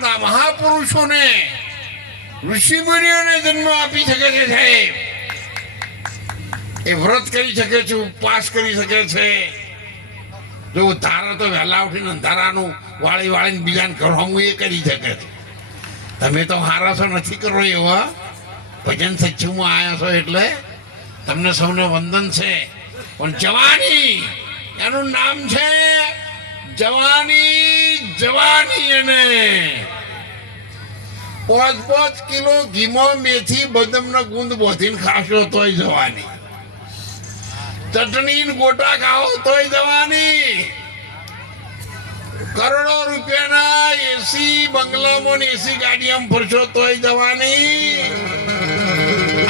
ભારતના મહાપુરુષોને, ઋષિમુનિઓને જન્મ આપી શકે છે સાહેબ. એ વ્રત કરી શકે છે, ઉપવાસ કરી શકે છે. જો ધારા તો વહેલા ઉઠીને અંધારાનું વાળી વાળીને બીજાને કરવાનું એ કરી શકે છે. તમે તો હારા છો, નથી કરો એવા ભજન સચ્છુમાં આવ્યા છો એટલે તમને સૌને વંદન છે. પણ જવાની, એનું નામ છે જવાની જવાની એને પાંચ પાંચ કિલો ઘીમો મેથી, બદામના ગુંદ બોધીને ખાશો તોય જવાની. ચટણી ગોટા ખાઓ તોય જવાની. કરોડો રૂપિયાના એસી બંગલામાં એસી ગાડીમાં ફરશો તોય જવાની.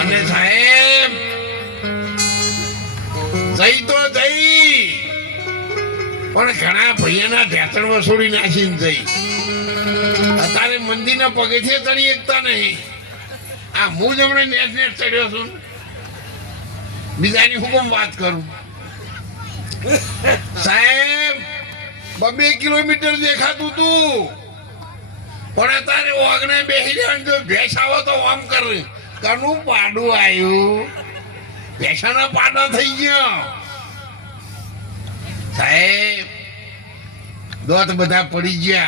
અને સાહેબ, જઈ તો જઈ. પણ ઘણા ભૈયાના ઢેચણ વસૂલી નાખીને જઈ. મંદિરના પગથિયે ચડી એકતા નહીં. આ હું જ હમણાં નેટ નેટ ચડ્યો છું. બીજાની હુકમ વાત કરું? સાહેબ, બબે કિલોમીટર દેખાતું તું. પણ અત્યારે ઓગણે બેસી જવાનું જો ભેંસ આવો તો આમ કર. કનું પાડું આવ્યું ભેંસાના પાડા થઈ ગયા. સાહેબ, દોત બધા પડી ગયા.